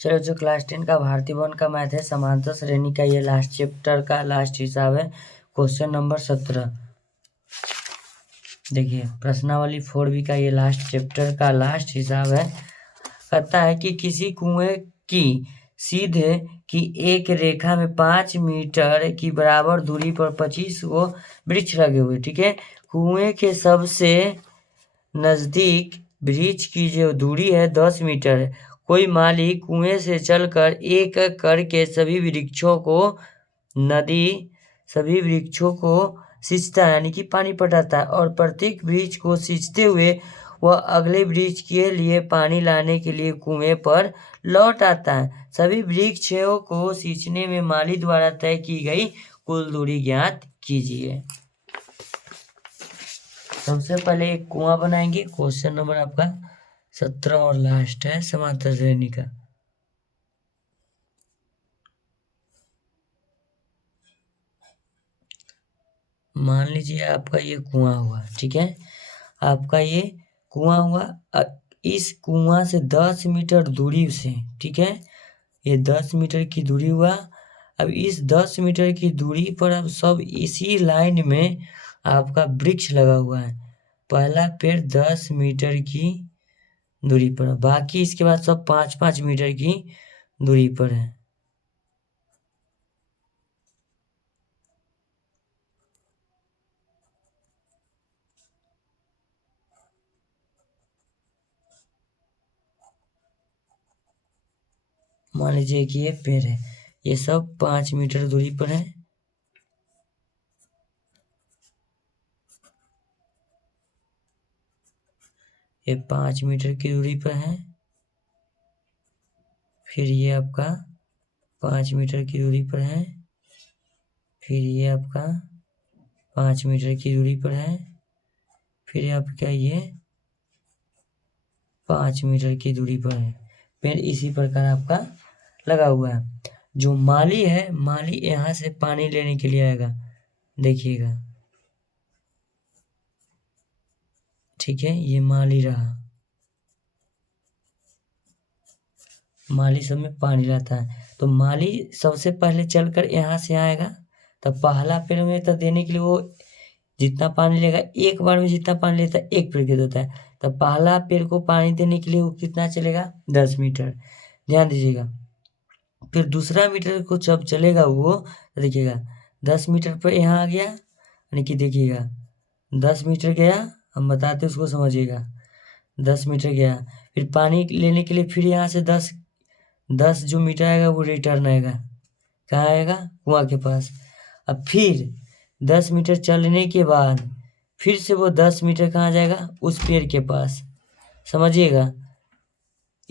चलो, जो क्लास 10 का भारतीय वन का मैथ है, समांतर श्रेणी का ये लास्ट चैप्टर का लास्ट हिसाब है। क्वेश्चन नंबर 17 देखिए, प्रश्नावली 4B का ये लास्ट चैप्टर का लास्ट हिसाब है। कहता है कि किसी कुएं की सीधे की एक रेखा में 5 मीटर की बराबर दूरी पर 25 गो वृक्ष लगे हुए, ठीक है। कुएं के सबसे नजदीक वृक्ष की जो दूरी है 10 मीटर है। कोई माली कुएं से चलकर एक एक करके सभी वृक्षों को सींचता है, यानी कि पानी पटाता है, और प्रत्येक वृक्ष को सींचते हुए वह अगले वृक्ष के लिए पानी लाने के लिए कुएं पर लौट आता है। सभी वृक्षों को सींचने में माली द्वारा तय की गई कुल दूरी ज्ञात कीजिए। सबसे पहले एक कुआं बनाएंगे। क्वेश्चन नंबर आपका 17 और लास्ट है समांतर श्रेणी का। मान लीजिए आपका ये कुआं हुआ, ठीक है। आपका ये कुआं हुआ, इस कुआं से 10 मीटर दूरी से, ठीक है, ये 10 मीटर की दूरी हुआ। अब इस 10 मीटर की दूरी पर अब सब इसी लाइन में आपका वृक्ष लगा हुआ है। पहला पेड़ 10 मीटर की दूरी पर, बाकी इसके बाद सब 5-5 मीटर की दूरी पर है। मान लीजिए कि ये पेड़ है, ये सब 5 मीटर दूरी पर है। ये 5 मीटर की दूरी पर है। फिर ये आपका 5 मीटर की दूरी पर है। फिर ये आपका 5 मीटर की दूरी पर है। फिर आपका ये 5 मीटर की दूरी पर है। पेड़ इसी प्रकार आपका लगा हुआ है। जो माली है, माली यहाँ से पानी लेने के लिए आएगा, देखिएगा, ठीक है। ये माली रहा, माली सब में पानी लाता है। तो माली सबसे पहले चलकर यहाँ से आएगा, तब पहला पेड़ में तो देने के लिए वो जितना पानी लेगा, एक बार में जितना पानी लेता है एक पेड़ के देता है, तब पहला पेड़ को पानी देने के लिए वो कितना चलेगा, 10 मीटर। ध्यान दीजिएगा। फिर दूसरा मीटर को जब चलेगा वो, तो देखिएगा 10 मीटर पर यहाँ आ गया, यानी कि देखिएगा 10 मीटर गया, हम बताते उसको समझिएगा। 10 मीटर गया, फिर पानी लेने के लिए फिर यहाँ से 10 जो मीटर आएगा वो रिटर्न आएगा, कहाँ आएगा, कुआं के पास। अब फिर 10 मीटर चलने के बाद फिर से वो 10 मीटर कहाँ जाएगा, उस पेड़ के पास, समझिएगा,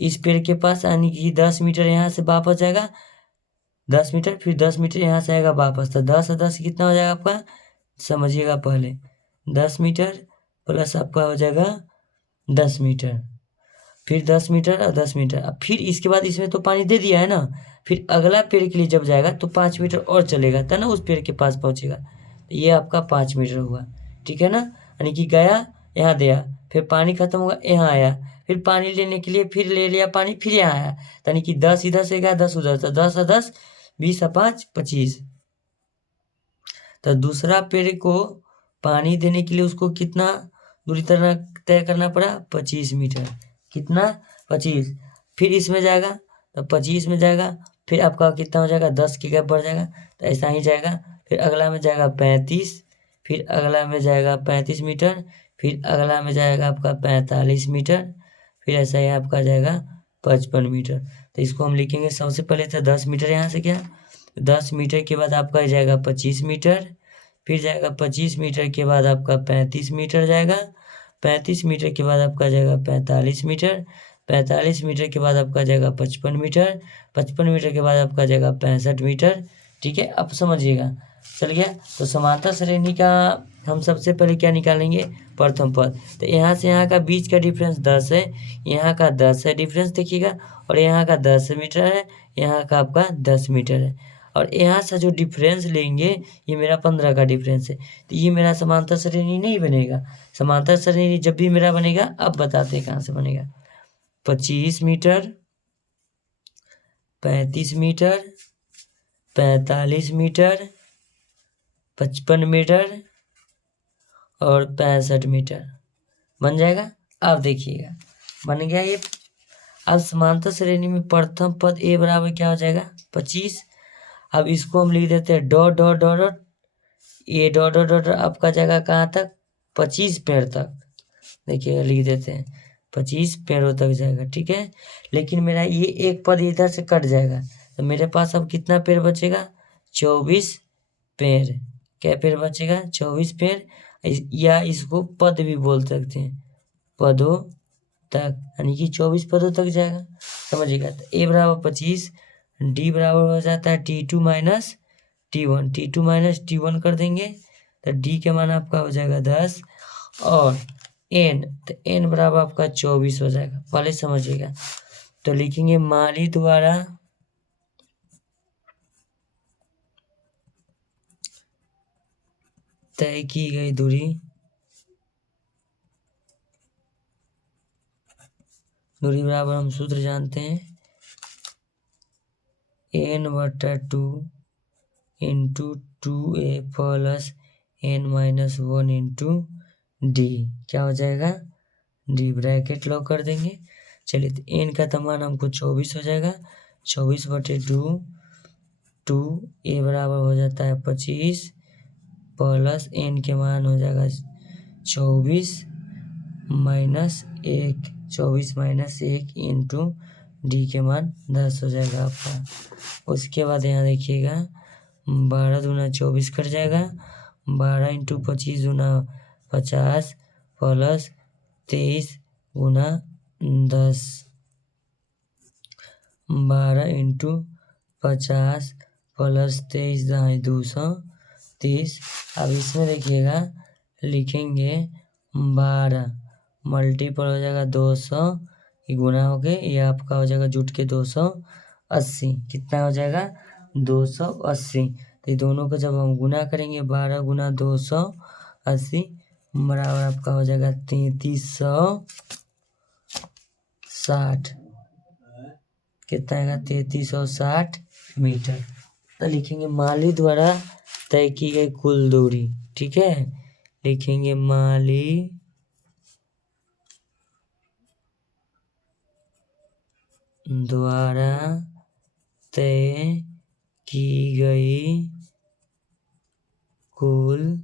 इस पेड़ के पास, यानी कि 10 मीटर यहाँ से वापस जाएगा, 10 मीटर, फिर 10 मीटर यहाँ से आएगा वापस, तो 10 और 10 कितना हो जाएगा आपका, समझिएगा पहले, 10 मीटर प्लस आपका हो जाएगा 10 मीटर, फिर 10 मीटर और 10 मीटर। अब फिर इसके बाद इसमें तो पानी दे दिया है ना, फिर अगला पेड़ के लिए जब जाएगा तो 5 मीटर और चलेगा, तब ना उस पेड़ के पास पहुंचेगा। तो ये आपका 5 मीटर हुआ, ठीक है ना। यानी कि गया, यहाँ दिया, फिर पानी खत्म होगा, यहाँ आया, फिर पानी लेने के लिए फिर ले लिया पानी, फिर यहाँ आया, यानी कि 10 इधर से गया, 10 उधर से, 10 और 10 20 और 5 25। तो दूसरा पेड़ को पानी देने के लिए उसको कितना दूरी तय करना पड़ा, 25 मीटर। कितना, 25। फिर इसमें जाएगा तो 25 में जाएगा, फिर आपका कितना हो जाएगा, 10 की गैप बढ़ जाएगा, तो ऐसा ही जाएगा। फिर अगला में जाएगा 35, फिर अगला में जाएगा 35 मीटर, फिर अगला में जाएगा आपका 45 मीटर, फिर ऐसा ही आपका जाएगा 55 मीटर। तो इसको हम लिखेंगे, सबसे पहले तो 10 मीटर यहाँ से गया, 10 मीटर के बाद आपका जाएगा 25 मीटर, फिर जाएगा 25 मीटर के बाद आपका 35 मीटर जाएगा, 35 मीटर के बाद आपका जाएगा 45 मीटर, 45 मीटर के बाद आपका जाएगा 55 मीटर, 55 मीटर के बाद आपका जाएगा 65 मीटर, ठीक है। अब समझिएगा, चल गया। तो समांतर श्रेणी का हम सबसे पहले क्या निकालेंगे, प्रथम पद। तो यहाँ से यहाँ का बीच का डिफरेंस 10 है, यहाँ का 10 है डिफरेंस, देखिएगा, और यहाँ का 10 मीटर है, यहाँ का आपका 10 मीटर है, और यहाँ से जो डिफरेंस लेंगे ये मेरा 15 का डिफरेंस है, तो ये मेरा समांतर श्रेणी नहीं बनेगा। समांतर श्रेणी जब भी मेरा बनेगा, अब बताते हैं कहाँ से बनेगा। 25 मीटर 35 मीटर, 45 मीटर, 55 मीटर और 65 मीटर बन जाएगा। अब देखिएगा बन गया ये। अब समांतर श्रेणी में प्रथम पद ए बराबर क्या हो जाएगा 25। अब इसको हम लिख देते हैं डॉट डॉट डॉट डॉट, ये डॉट डॉट डॉट आपका जाएगा कहाँ तक 25 पेड़ तक। देखिए लिख देते हैं 25 पेड़ों तक जाएगा, ठीक है। लेकिन मेरा ये एक पद इधर से कट जाएगा तो मेरे पास अब कितना पेड़ बचेगा 24 पेड़। क्या पेड़ बचेगा 24 पेड़, या इसको पद भी बोल सकते हैं, पदों तक, यानी कि 24 पदों तक जाएगा, समझिएगा। तो ए बराबर 25, डी बराबर हो जाता है T2 minus T1, T2 minus T1 कर देंगे तो डी के मान आपका हो जाएगा 10 और एन, तो एन बराबर आपका 24 हो जाएगा, पहले समझिएगा। तो लिखेंगे माली द्वारा तय की गई दूरी बराबर हम सूत्र जानते हैं n/2 into 2a plus n-1 into D. क्या हो जाएगा डी, ब्रैकेट लॉक कर देंगे। चलिए तो एन का मान हमको 24 हो जाएगा, 24/2, 2 ए बराबर हो जाता है 25 प्लस एन के मान हो जाएगा 24 माइनस 1, 24 माइनस 1 इंटू डी के मान 10 हो जाएगा आपका। उसके बाद यहाँ देखिएगा 12 दूना 24 कट जाएगा, 12 इंटू 25 दूना 50 प्लस 23 गुना 10, 12 इंटू 50 प्लस 23 दहाई 230। अब इसमें देखिएगा लिखेंगे 12 मल्टीपल हो जाएगा 200, गुना हो गए, ये आपका हो जाएगा जुट के 280। कितना हो जाएगा 280। तो ये दोनों को जब हम गुना करेंगे 12 गुना 280 बराबर आपका हो जाएगा 3360। कितना आएगा 3360 मीटर। तो लिखेंगे माली द्वारा तय की गई कुल दूरी, ठीक है। लिखेंगे माली द्वारा तय की गई कुल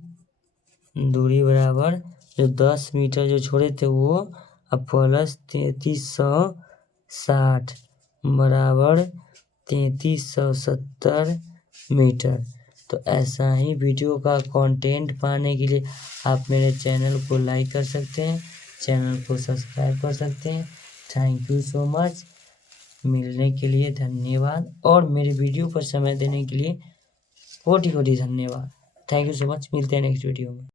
दूरी बराबर जो 10 मीटर जो छोड़े थे वो अब प्लस 3360 बराबर 3370 मीटर। तो ऐसा ही वीडियो का कंटेंट पाने के लिए आप मेरे चैनल को लाइक कर सकते हैं, चैनल को सब्सक्राइब कर सकते हैं। Thank you so much. मिलने के लिए धन्यवाद और मेरे वीडियो पर समय देने के लिए कोटि कोटि धन्यवाद। Thank you so much. मिलते हैं नेक्स्ट वीडियो में।